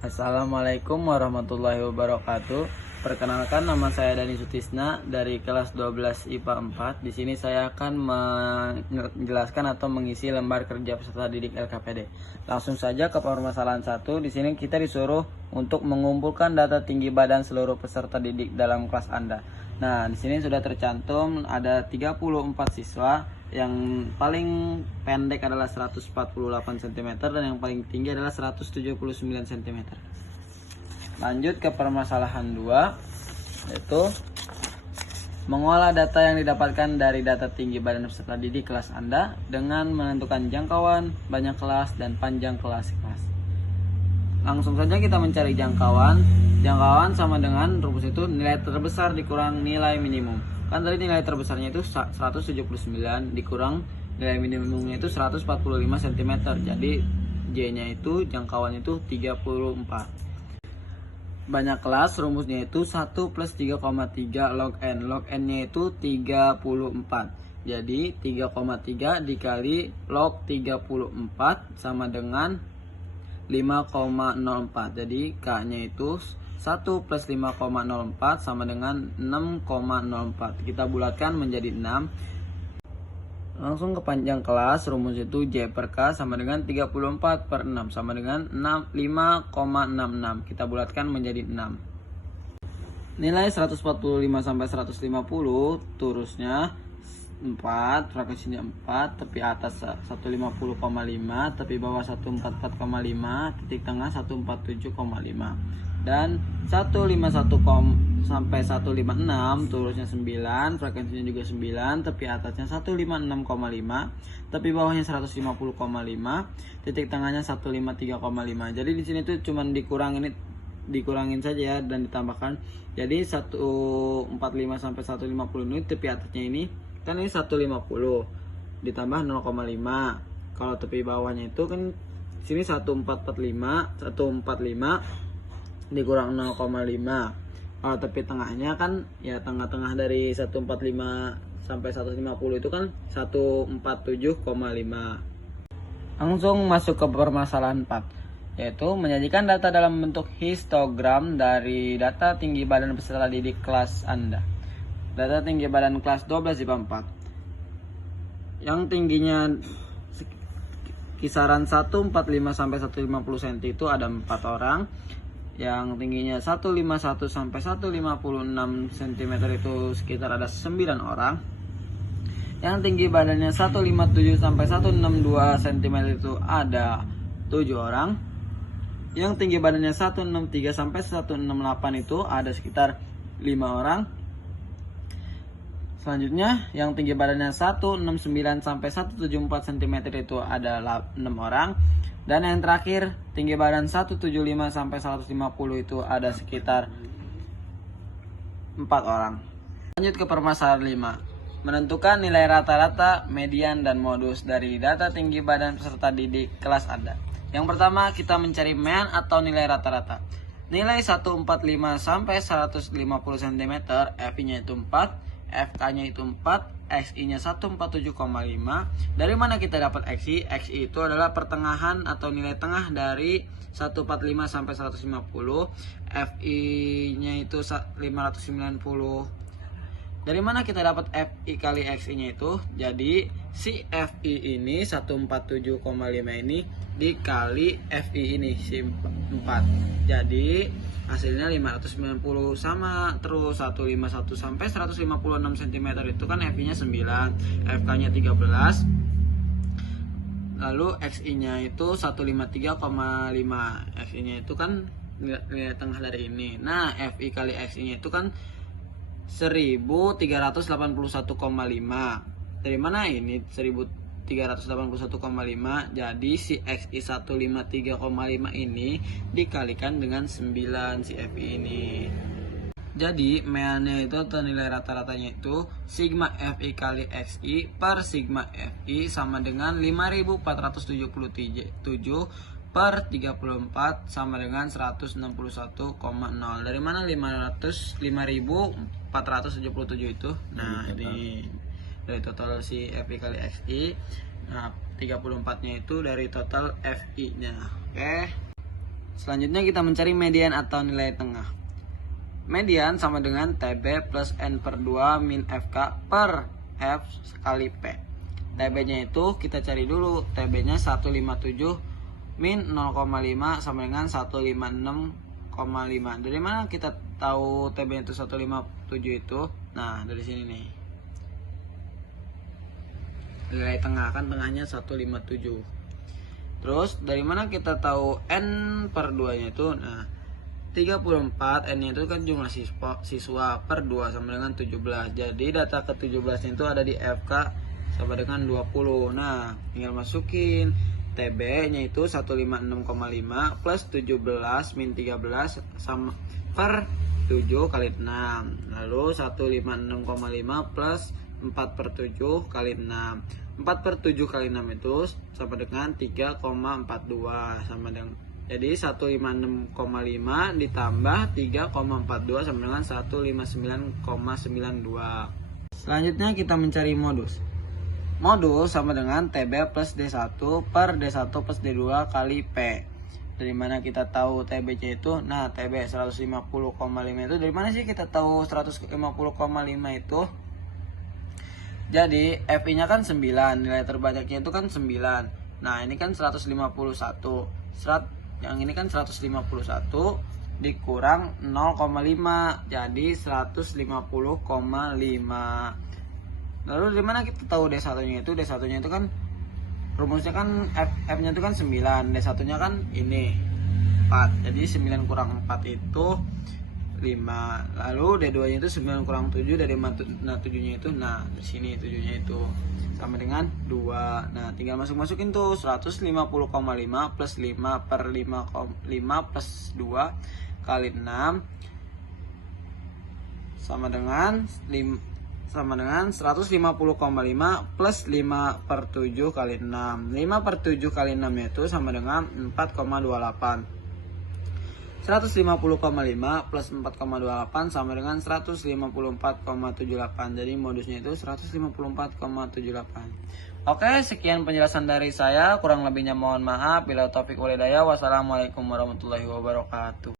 Assalamualaikum warahmatullahi wabarakatuh. Perkenalkan, nama saya Dani Sutisna dari kelas 12 IPA 4. Di sini saya akan menjelaskan atau mengisi lembar kerja peserta didik LKPD. Langsung saja ke permasalahan 1. Di sini kita disuruh untuk mengumpulkan data tinggi badan seluruh peserta didik dalam kelas Anda. Nah, di sini sudah tercantum ada 34 siswa. Yang paling pendek adalah 148 cm dan yang paling tinggi adalah 179 cm. Lanjut ke permasalahan 2, yaitu mengolah data yang didapatkan dari data tinggi badan peserta didik kelas Anda dengan menentukan jangkauan, banyak kelas, dan panjang kelas. Langsung saja kita mencari jangkauan. Jangkauan sama dengan rumus itu nilai terbesar dikurang nilai minimum. Kan tadi nilai terbesarnya itu 179 dikurang nilai minimumnya itu 145 cm. Jadi J-nya itu jangkauan itu 34. Banyak kelas rumusnya itu 1 plus 3,3 log N. Log N-nya itu 34. Jadi 3,3 dikali log 34 sama dengan 5,04. Jadi K-nya itu 1 plus 5,04 sama dengan 6,04. Kita bulatkan menjadi 6. Langsung ke panjang kelas, rumus itu J per K sama dengan 34 per 6 sama dengan 5,66. Kita bulatkan menjadi 6. Nilai 145 sampai 150 terusnya 4, frekuensinya 4, tepi atas 150,5, tepi bawah 144,5, titik tengah 147,5. Dan 151 sampai 156 terusnya 9, frekuensinya juga 9, tepi atasnya 156,5, tepi bawahnya 150,5, titik tengahnya 153,5. Jadi di sini tuh cuman dikurangin saja ya dan ditambahkan. Jadi 145 sampai 150 ini tepi atasnya ini kan ini 150 ditambah 0,5. Kalau tepi bawahnya itu kan sini 145 dikurang 0,5. Kalau tepi tengahnya kan ya tengah-tengah dari 145 sampai 150 itu kan 147,5. Langsung masuk ke permasalahan 4, yaitu menyajikan data dalam bentuk histogram dari data tinggi badan peserta didik kelas Anda. Data tinggi badan kelas 12 IPA 4 yang tingginya kisaran 145 sampai 150 cm itu ada 4 orang. Yang tingginya 151 sampai 156 cm itu sekitar ada 9 orang. Yang tinggi badannya 157 sampai 162 cm itu ada 7 orang. Yang tinggi badannya 163 sampai 168 itu ada sekitar 5 orang. Selanjutnya yang tinggi badannya 169 sampai 174 cm itu ada 6 orang. Dan yang terakhir tinggi badan 175 sampai 150 itu ada sekitar 4 orang. Lanjut ke permasalahan 5. Menentukan nilai rata-rata, median, dan modus dari data tinggi badan peserta didik kelas Anda. Yang pertama kita mencari mean atau nilai rata-rata. Nilai 145 sampai 150 cm, FI-nya itu 4. FK-nya itu 4, XI-nya 147,5. Dari mana kita dapat XI? XI itu adalah pertengahan atau nilai tengah dari 145 sampai 150. FI-nya itu 590. Dari mana kita dapat FI kali XI-nya itu? Jadi si FI ini 147,5 ini dikali FI ini si 4. Jadi hasilnya 590 sama terus 151 sampai 156 cm itu kan FI-nya 9, FK-nya 13. Lalu XI-nya itu 153,5. FI-nya itu kan nilai tengah dari ini. Nah, FI kali XI-nya itu kan 1381,5. Dari mana ini 1381,5? Jadi si XI 153,5 ini dikalikan dengan 9 si FI ini. Jadi meannya itu atau nilai rata-ratanya itu sigma FI kali XI per sigma FI sama dengan 5477 per 34 sama dengan 161,0. Dari mana 5477 itu? Nah, ini dari total si FI kali XI. Nah, 34 nya itu dari total FI nya. Oke. Selanjutnya kita mencari median atau nilai tengah. Median sama dengan TB plus N per 2 min FK per F kali P. TB-nya itu kita cari dulu. TB-nya 157 min 0,5 sama dengan 156,5. Dari mana kita tahu TB itu 157 itu? Nah, dari sini nih. Nilai tengah kan tengahnya 157. Terus dari mana kita tahu N per 2-nya itu? Nah, 34 N itu kan jumlah siswa per 2 sama dengan 17. Jadi data ke-17 itu ada di FK sama dengan 20. Nah, tinggal masukin TB-nya itu 156,5 plus 17 min 13 sama per 7 kali 6. Lalu 156,5 plus 4 per 7 kali 6. 4 per 7 kali 6 itu sama dengan 3,42 sama dengan, jadi 156,5 ditambah 3,42 sama dengan 159,92. Selanjutnya kita mencari modus. Modus sama dengan TB plus D1 per D1 plus D2 kali P. Dari mana kita tahu TB-nya itu? Nah, TB 150,5 itu dari mana sih kita tahu 150,5 itu? Jadi FI-nya kan 9, nilai terbanyaknya itu kan 9. Nah, ini kan 151. Yang ini kan 151 dikurang 0,5. Jadi 150,5. Lalu dari mana kita tahu D1-nya itu? D1-nya itu kan rumusnya kan F-nya itu kan 9, D1-nya kan ini 4. Jadi 9 kurang 4 itu 5. Lalu D2-nya itu 9 kurang 7 dari 7-nya itu. Nah, di sini 7-nya itu sama dengan 2. Nah, tinggal masukin tuh 150,5 plus 5 per 5 plus 2 kali 6 sama dengan 150,5 plus 5 per 7 kali 6. 5 per 7 kali 6 itu sama dengan 4,28. 150,5 plus 4,28 sama dengan 154,78. Jadi modusnya itu 154,78. Oke, sekian penjelasan dari saya. Kurang lebihnya mohon maaf. Bila taufik walhidayah. Wassalamualaikum warahmatullahi wabarakatuh.